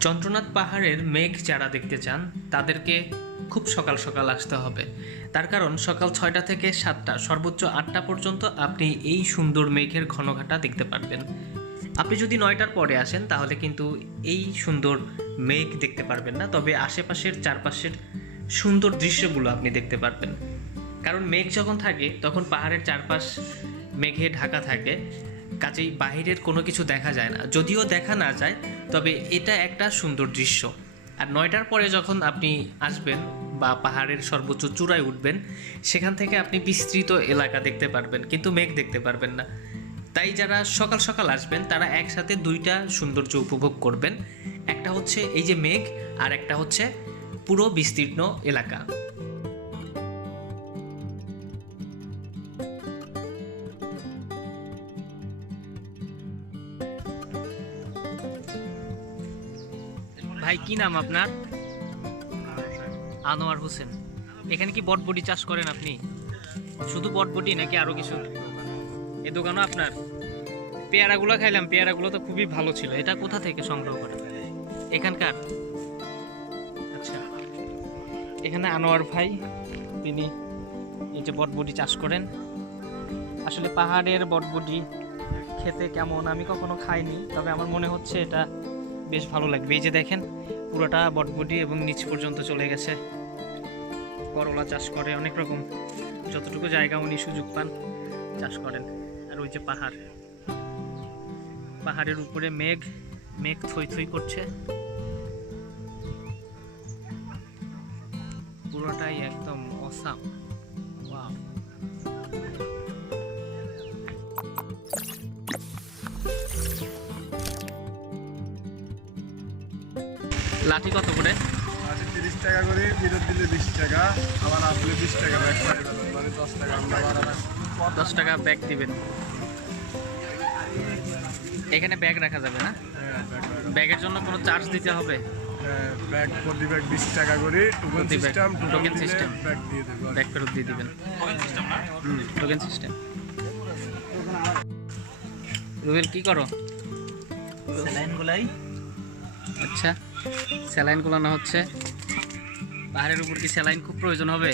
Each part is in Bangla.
চন্দ্রনাথ পাহাড়ের মেঘ যারা দেখতে চান, তাদেরকে খুব সকাল সকাল আসতে হবে। তার কারণ সকাল ছয়টা থেকে সাতটা, সর্বোচ্চ আটটা পর্যন্ত আপনি এই সুন্দর মেঘের ঘনঘাটা দেখতে পারবেন। আপনি যদি নয়টার পরে আসেন, তাহলে কিন্তু এই সুন্দর মেঘ দেখতে পারবেন না, তবে আশেপাশের চারপাশের সুন্দর দৃশ্যগুলো আপনি দেখতে পারবেন। কারণ মেঘ যখন থাকে, তখন পাহাড়ের চারপাশ মেঘে ঢাকা থাকে। কাজেই বাহিরের কোনো কিছু দেখা যায় না। যদিও দেখা না যায়, তবে এটা একটা সুন্দর দৃশ্য। আর নয়টার পরে যখন আপনি আসবেন বা পাহাড়ের সর্বোচ্চ চূড়ায় উঠবেন, সেখান থেকে আপনি বিস্তৃত এলাকা দেখতে পারবেন, কিন্তু মেঘ দেখতে পারবেন না। তাই যারা সকাল সকাল আসবেন, তারা একসাথে দুইটা সৌন্দর্য উপভোগ করবেন। একটা হচ্ছে এই যে মেঘ, আর একটা হচ্ছে পুরো বিস্তীর্ণ এলাকা। ভাই, কি নাম আপনার? আনোয়ার হোসেন। এখানে কি বটবটি চাষ করেন আপনি? শুধু বটবটি নাকি আরও কিছু? এ দোকানও আপনার? পেয়ারাগুলো খাইলাম, পেয়ারাগুলো তো খুবই ভালো ছিল। এটা কোথা থেকে সংগ্রহ করেন? এখানকার? আচ্ছা। এখানে আনোয়ার ভাই, তিনি এই যে বটবটি চাষ করেন। আসলে পাহাড়ের বটবটি খেতে কেমন আমি কখনো খাইনি, তবে আমার মনে হচ্ছে এটা বেশ ভালো লাগবে। এই যে দেখেন, পুরোটা বটবটি এবং নিচ পর্যন্ত চলে গেছে। করলা চাষ করে অনেক রকম। যতটুকু জায়গা উনি সুযোগ পান, চাষ করেন। আর ওই যে পাহাড়। পাহাড়ের উপরে মেঘ মেঘ থই থই করছে। পুরোটাই একদম অসাম লাঠি কত করে? আচ্ছা তিরিশ টাকা করে বিরোধ দিলে বিশ টাকা আবার আসলে বিশ টাকা ব্যাগ করে দেবেন মানে দশ টাকা আমরা দশ টাকা ব্যাগ দিবেন। এখানে ব্যাগ রাখা যাবে না? ব্যাগের জন্য কোনো চার্জ দিতে হবে? ব্যাগ প্রতি ব্যাগ বিশ টাকা করে token system token system bag দিয়ে দেবো ব্যাগ ফেরত দিয়ে দিবেন। টোকেন সিস্টেম রুবেল কি করো? আচ্ছা। স্যালাইন গুলানো হচ্ছে। পাহাড়ের উপর কি স্যালাইন খুব প্রয়োজন হবে?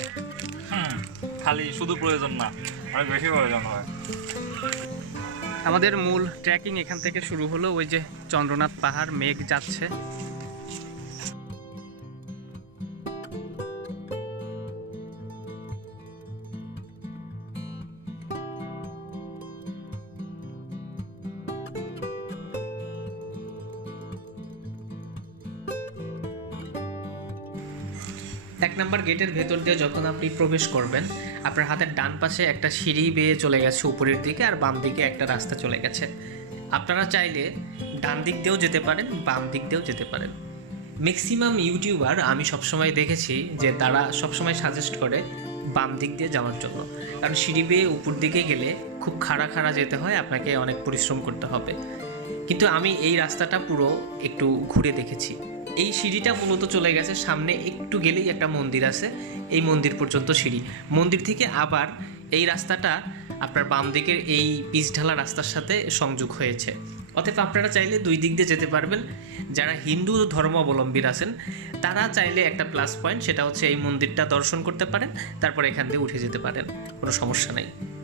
হুম খালি শুধু প্রয়োজন না অনেক বেশি প্রয়োজন হয়। আমাদের মূল ট্রেকিং এখান থেকে শুরু হলো ওই যে চন্দ্রনাথ পাহাড় মেঘ যাচ্ছে। নম্বর গেটের ভেতর দিয়ে যখন আপনি প্রবেশ করবেন, আপনার হাতের ডান পাশে একটা সিঁড়ি বেয়ে চলে গেছে, উপরের দিকে আর বাম দিকে একটা রাস্তা চলে গেছে। আপনারা চাইলে ডান দিক দিয়েও যেতে পারেন, বাম দিক দিয়েও যেতে পারেন। ম্যাক্সিমাম ইউটিউবার আমি সবসময় দেখেছি যে তারা সবসময় সাজেস্ট করে বাম দিক দিয়ে যাওয়ার জন্য। কারণ সিঁড়ি বেয়ে উপর দিকে গেলে খুব খাড়া খাড়া যেতে হয়, আপনাকে অনেক পরিশ্রম করতে হবে। কিন্তু আমি এই রাস্তাটা পুরো একটু ঘুরে দেখেছি। এই সিঁড়িটা মূলত চলে গেছে, সামনে একটু গেলেই একটা মন্দির আছে, এই মন্দির পর্যন্ত সিঁড়ি। মন্দির থেকে আবার এই রাস্তাটা আপনার বাম দিকের এই পিচ ঢালা রাস্তার সাথে সংযোগ হয়েছে। অতএব আপনারা চাইলে দুই দিক দিয়ে যেতে পারবেন। যারা হিন্দু ধর্মাবলম্বীর আছেন, তারা চাইলে একটা প্লাস পয়েন্ট সেটা হচ্ছে এই মন্দিরটা দর্শন করতে পারেন, তারপর এখান দিয়ে উঠে যেতে পারেন, কোনো সমস্যা নেই।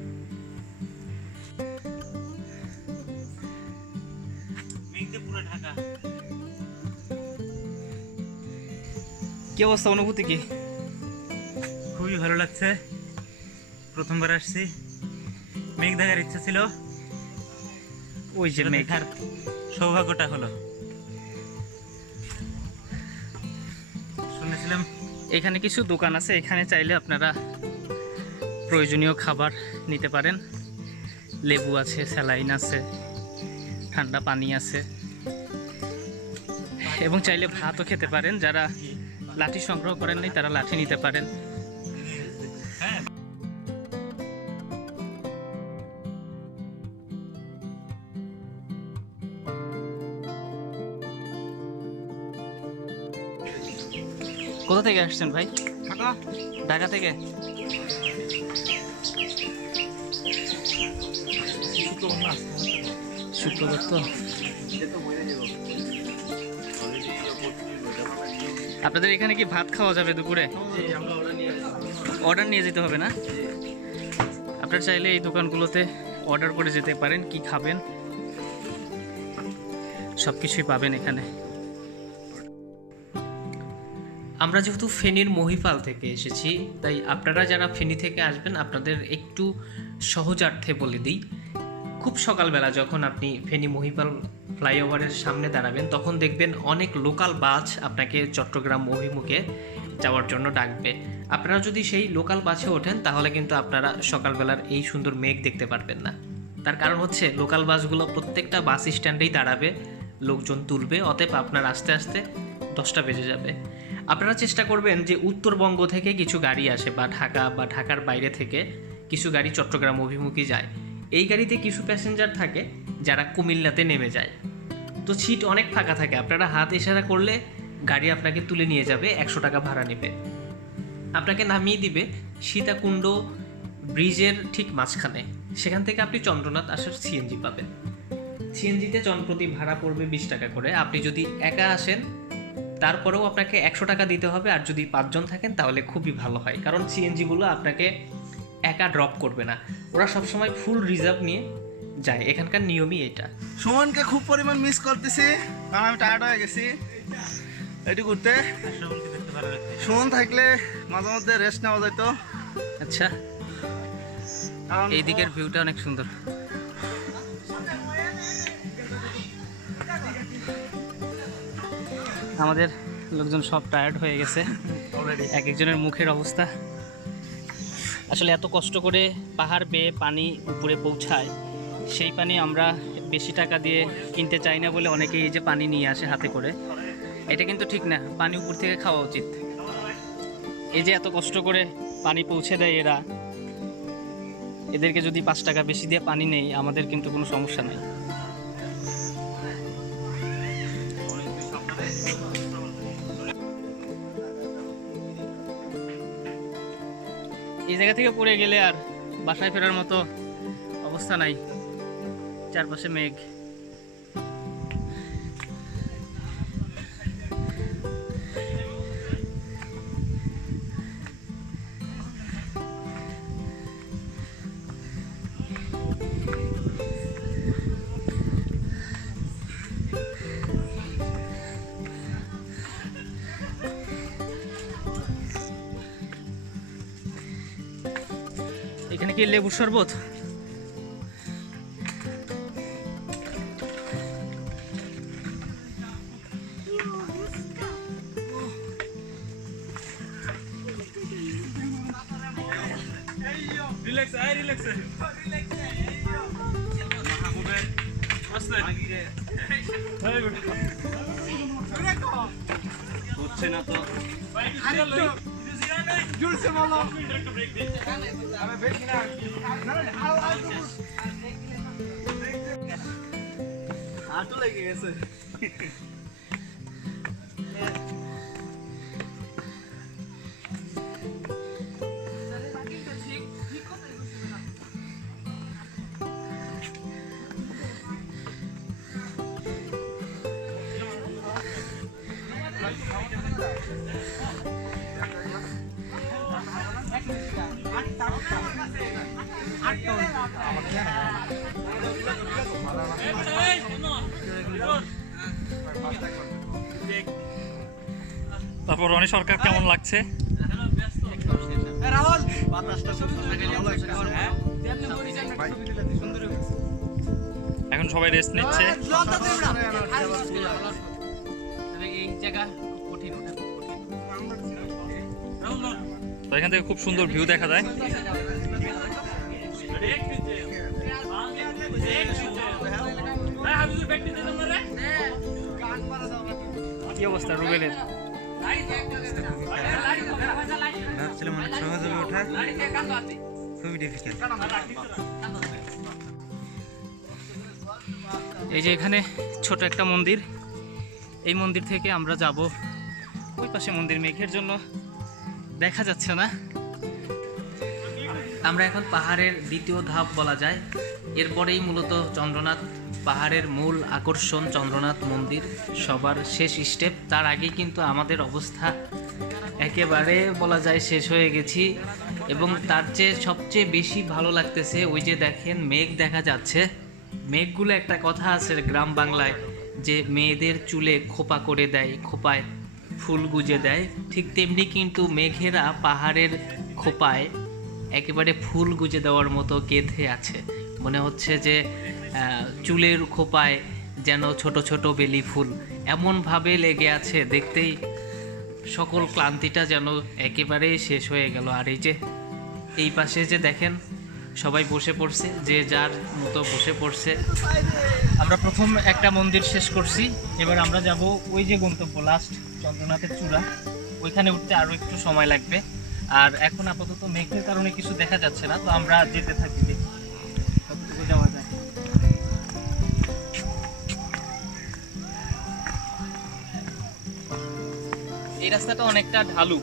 কি অবস্থা অনুভূতি কি? খুবই ভালো লাগছে। প্রথমবার আসছি। মেঘ দেখার ইচ্ছা ছিল। ওই যে সেটা মেঘ। দেখার সৌভাগ্যটা হলো। শুনেছিলাম। এখানে কিছু দোকান আছে এখানে চাইলে আপনারা প্রয়োজনীয় খাবার নিতে পারেন। লেবু আছে স্যালাইন আছে ঠান্ডা পানি আছে। এবং চাইলে ভাতও খেতে পারেন যারা লাঠি সংগ্রহ করেন নাই তারা লাঠি নিতে পারেন। কোথা থেকে আসছেন ভাই? ঢাকা। থেকে? শুক্রবার তো। আপনাদের এখানে কি ভাত খাওয়া যাবে দুপুরে? অর্ডার নিয়ে যেতে হবে না? আপনারা চাইলে এই দোকানগুলোতে অর্ডার করে যেতে পারেন, কি খাবেন। সব কিছুই পাবেন এখানে। আমরা যেহেতু ফেনীর মহিপাল থেকে এসেছি, তাই আপনারা যারা ফেনী থেকে আসবেন, আপনাদের একটু সহজার্থে বলে দিই। খুব সকালবেলা যখন আপনি ফেনী মহিপাল ফ্লাইওভারের সামনে দাঁড়াবেন, তখন দেখবেন অনেক লোকাল বাস আপনাকে চট্টগ্রাম অভিমুখে যাওয়ার জন্য ডাকবে। আপনারা যদি সেই লোকাল বাসে ওঠেন, তাহলে কিন্তু আপনারা সকালবেলার এই সুন্দর মেঘ দেখতে পারবেন না। তার কারণ হচ্ছে, লোকাল বাসগুলো প্রত্যেকটা বাস স্ট্যান্ডেই দাঁড়াবে, লোকজন তুলবে, অতএব আপনার আস্তে আস্তে দশটা বেজে যাবে। আপনারা চেষ্টা করবেন যে উত্তরবঙ্গ থেকে কিছু গাড়ি আসে বা ঢাকা বা ঢাকার বাইরে থেকে কিছু গাড়ি চট্টগ্রাম অভিমুখী যায়। এই গাড়িতে কিছু প্যাসেঞ্জার থাকে, যারা কুমিল্লাতে নেমে যায়। তো সিট অনেক ফাঁকা থাকে। আপনারা হাত ইশারা করলে গাড়ি আপনাকে তুলে নিয়ে যাবে, একশো টাকা ভাড়া নেবে। আপনাকে নামিয়ে দিবে সীতাকুণ্ড ব্রিজের ঠিক মাঝখানে। সেখান থেকে আপনি চন্দ্রনাথ আসার সিএনজি পাবেন। সিএনজিতে জনপ্রতি ভাড়া পড়বে বিশ টাকা করে। আপনি যদি একা আসেন, তারপরেও আপনাকে একশো টাকা দিতে হবে। আর যদি পাঁচজন থাকেন, তাহলে খুবই ভালো হয়। কারণ সিএনজিগুলো আপনাকে একা ড্রপ করবে না। ওরা সবসময় ফুল রিজার্ভ নিয়ে যায় এখানকার নিয়মই এটা। সুমনকে খুব পরিমাণ মিস করতেছি। কারণ আমি টায়ার্ড হয়ে গেছি। এটি করতে। সুমন থাকলে মাঝে মধ্যে রেস্ট নেওয়া যেত আচ্ছা কারণ এই দিকের ভিউটা অনেক সুন্দর। আমাদের লোকজন সব টায়ার্ড হয়ে গেছে। এক একজনের মুখের অবস্থা। আসলে এত কষ্ট করে পাহাড় বেয়ে পানি উপরে পৌঁছায়। সেই পানি আমরা বেশি টাকা দিয়ে কিনতে চাই না বলে অনেকেই এই যে পানি নিয়ে আসে হাতে করে। এটা কিন্তু ঠিক না, পানি উপর থেকে খাওয়া উচিত। এই যে এত কষ্ট করে পানি পৌঁছে দেয় এরা, এদেরকে যদি পাঁচ টাকা বেশি দিয়ে পানি নেই, আমাদের কিন্তু কোনো সমস্যা নেই। এই জায়গা থেকে পড়ে গেলে আর বাসায় ফেরার মতো অবস্থা নাই। চারপাশে মেঘ। এখানে কি লেবুর শরবত? হচ্ছে না তো জুলছে বলো হাঁটু লেগে গেছে তারপর রনি সরকার কেমন লাগছে? এখন সবাই রেস্ট নিচ্ছে। এই জায়গা কঠিন ওটা কঠিন। তো এখান থেকে খুব সুন্দর ভিউ দেখা যায়। কি অবস্থা রুবেলের? এই যে এখানে ছোট একটা মন্দির। এই মন্দির থেকে আমরা যাব ওই পাশে মন্দির মেঘের জন্য। দেখা যাচ্ছে না। আমরা এখন পাহাড়ের দ্বিতীয় ধাপ বলা যায়। এরপরেই মূলত চন্দ্রনাথ, পাহাড়ের মূল আকর্ষণ চন্দ্রনাথ মন্দির, সবার শেষ স্টেপ। তার আগেই কিন্তু আমাদের অবস্থা একেবারে বলা যায় শেষ হয়ে গেছি। এবং তার চেয়ে সবচেয়ে বেশি ভালো লাগতেছে ওই যে দেখেন, মেঘ দেখা যাচ্ছে। মেঘগুলো একটা কথা আছে গ্রাম বাংলায়, যে মেয়েদের চুলে খোপা করে দেয়, খোপায়। ফুল গুজে দেয়। ঠিক তেমনি কিন্তু মেঘেরা পাহাড়ের খোপায় একেবারে ফুল গুজে দেওয়ার মতো গেঁথে আছে। মনে হচ্ছে যে চুলের খোপায় যেন ছোট ছোট বেলি ফুল এমনভাবে লেগে আছে দেখতেই সকল ক্লান্তিটা যেন একেবারেই শেষ হয়ে গেল। আর এই যে, এই পাশে যে দেখেন, সবাই বসে পড়ছে, যে যার মতো বসে পড়ছে। আমরা প্রথম একটা মন্দির শেষ করছি, এবার আমরা যাব ওই যে গন্তব্য লাস্ট চন্দ্রনাথের চূড়া। ওইখানে উঠতে আরও একটু সময় লাগবে। আর এখন আপাতত মেঘের কারণে কিছু দেখা যাচ্ছে না, তো আমরা যেতে থাকি যাওয়া যায়। এই রাস্তাটা অনেকটা ঢালু।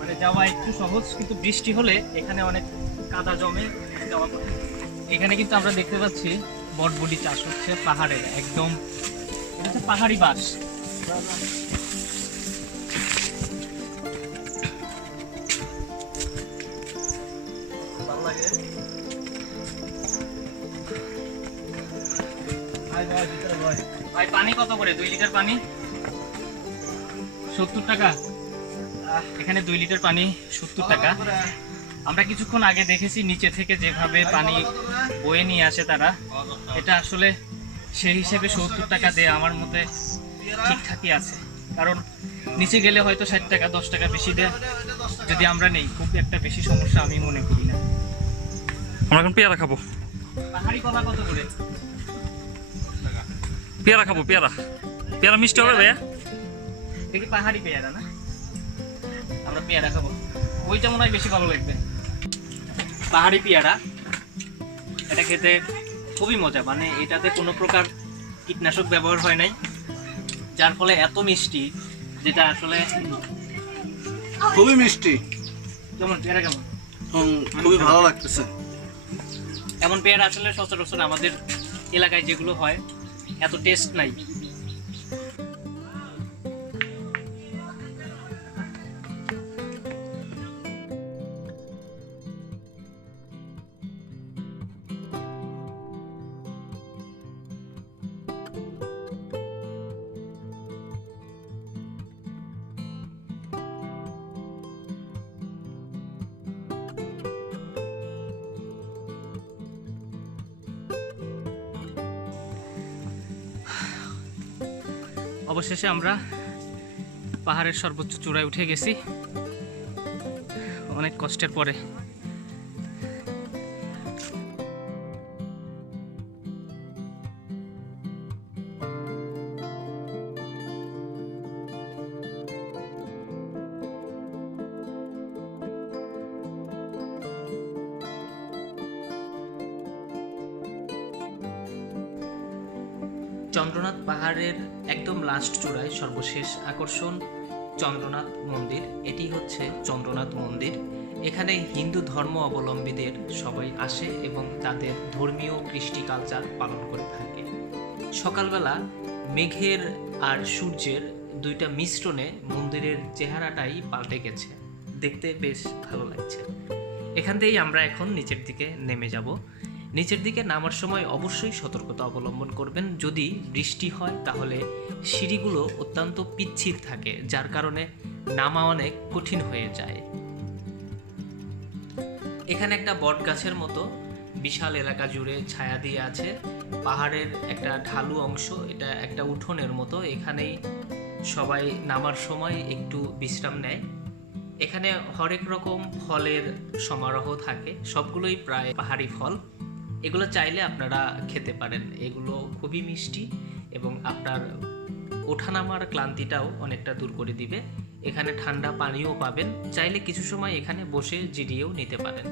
মানে যাওয়া একটু সহজ, কিন্তু বৃষ্টি হলে এখানে অনেক কাদা জমে যাওয়া এখানে কিন্তু আমরা দেখতে পাচ্ছি বটবডি চাষ হচ্ছে পাহাড়ে, একদম এটা হচ্ছে পাহাড়ি বাস পানি কত করে? দুই লিটার পানি? সত্তর টাকা। এখানে দুই লিটার পানি সত্তর টাকা। আমরা কিছুক্ষণ আগে দেখেছি নিচে থেকে যেভাবে পানি বয়ে নিয়ে আসে তারা। এটা আসলে সেই হিসেবে সত্তর টাকা দেয় আমার মতে ঠিকঠাকই আছে। কারণ নিচে গেলে হয়তো ষাট টাকা দশ টাকা বেশি দেয়। যদি আমরা নেই খুব একটা বেশি সমস্যা আমি মনে করি না। আমরা এখন পেয়ারা খাব। পাহাড়ি কলা কত করে? পেয়ারা খাব পেয়ারা। পেয়ারা মিষ্টি হবে ভাইয়া? দেখি পাহাড়ি পেয়ারা না? আমরা পেয়ারা খাব। ওইটা মনে হয় বেশি ভালো লাগবে। পাহাড়ি পেয়ারা এটা খেতে খুবই মজা। মানে এটাতে কোনো প্রকার কীটনাশক ব্যবহার হয় নাই। যার ফলে এত মিষ্টি যেটা আসলে খুবই মিষ্টি। কেমন পেয়ারা কেমন? খুবই ভালো লাগতেছে। এমন পেয়ারা আসলে সচরাচর আমাদের এলাকায় যেগুলো হয় এত টেস্ট নাই। অবশেষে আমরা পাহাড়ের সর্বোচ্চ চূড়ায় উঠে গেছি। অনেক কষ্টের পরে। চন্দ্রনাথ পাহাড়ের একদম লাস্ট চূড়ায় সর্বশেষ আকর্ষণ চন্দ্রনাথ মন্দির। এটি হচ্ছে চন্দ্রনাথ মন্দির। এখানে হিন্দু ধর্ম অবলম্বীদের সবাই আসে এবং তাদের ধর্মীয় কৃষ্টি কালচার পালন করে থাকে। সকালবেলা মেঘের আর সূর্যের দুইটা মিশ্রণে মন্দিরের চেহারাটাই পাল্টে গেছে। দেখতে বেশ ভালো লাগছে। এখান থেকেই আমরা এখন নিচের দিকে নেমে যাব। নিচের দিকে নামার সময় অবশ্যই সতর্কতা অবলম্বন করবেন। যদি বৃষ্টি হয়, তাহলে সিঁড়িগুলো অত্যন্ত পিচ্ছিল থাকে, যার কারণে নামা অনেক কঠিন হয়ে যায়। এখানে একটা বট গাছের মতো বিশাল এলাকা জুড়ে ছায়া দিয়ে আছে। পাহাড়ের একটা ঢালু অংশ, এটা একটা উঠোনের মতো। এখানেই সবাই নামার সময় একটু বিশ্রাম নেয়। এখানে হরেক রকম ফলের সমারোহ থাকে, সবগুলোই প্রায় পাহাড়ি ফল। এগুলো চাইলে আপনারা খেতে পারেন। এগুলো খুবই মিষ্টি এবং আপনার ওঠানামার ক্লান্তিটাও অনেকটা দূর করে দিবে। এখানে ঠান্ডা পানিও পাবেন। চাইলে কিছু সময় এখানে বসে জিরিয়েও নিতে পারেন।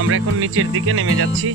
আমরা এখন নিচের দিকে নেমে যাচ্ছি।